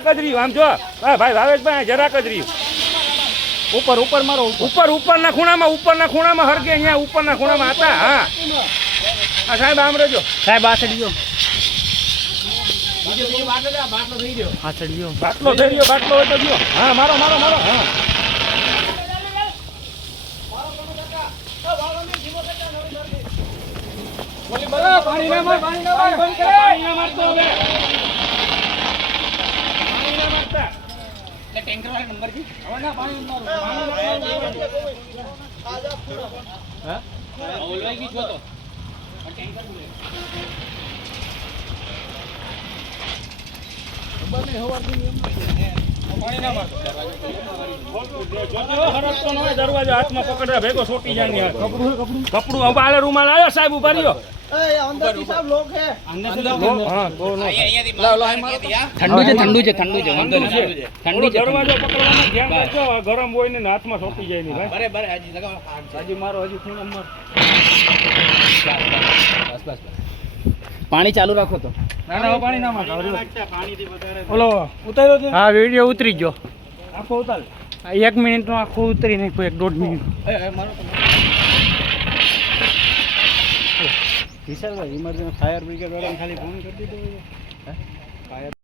જરાક જ રહ્યું. આમ જો હા ભાઈ ભાવેશભાઈ જરાક જ રહ્યું. ઉપર ઉપર મારો ઉપર. ઉપર ઉપરના ખૂણામાં ઉપરના ખૂણામાં હરકે અહીંયા ઉપરના ખૂણામાં હતા. હા. હા સાહેબ આમ રહેજો. સાહેબ આ ચડી ગયો. બાટલો થઈ ગયો બાટલો હોય તો ગયો. હા મારો મારો મારો. હા. પાણી ના માર. પાણી ના માર પાણી ના મારતો હવે પાણી ના મારતા ટેન્કર વાળા નંબરથી હવે ના પાણી મારો હા ઓલવાઈ ગઈ જો તો ટેન્કર ના મારતો જોજો હરકતો ન દરવાજો હાથમાં પકડ્યા ભેગો સોટી જાય કપડું કપડું રૂમાલ આવ્યો સાહેબ ઊભા રહ્યો. ઠંડુ છે ઠંડુ છે ઠંડુ છે ઠંડુ છે. દરવાજો પકડવાનો ધ્યાન રાખજો ગરમ હોય ને હાથમાં સોપી જાય નહીં ભાઈ. બરે બરે હજી લગાવો. હજી મારો હજી ખૂણ માર બસ બસ પાણી ચાલુ રાખો તો. ના ના પાણી ના મારતા ઓલો ઉતાર્યો છે? હા વીડિયો ઉતરી ગયો. આખો ઉતાર આ એક મિનિટનો આખું ઉતરી નહીં એક દોઢ મિનિટ. મારો તો વિશાલભાઈ ઇમરજન્સી ફાયર બ્રિગેડ વાળાને ખાલી ફોન કરી દીધો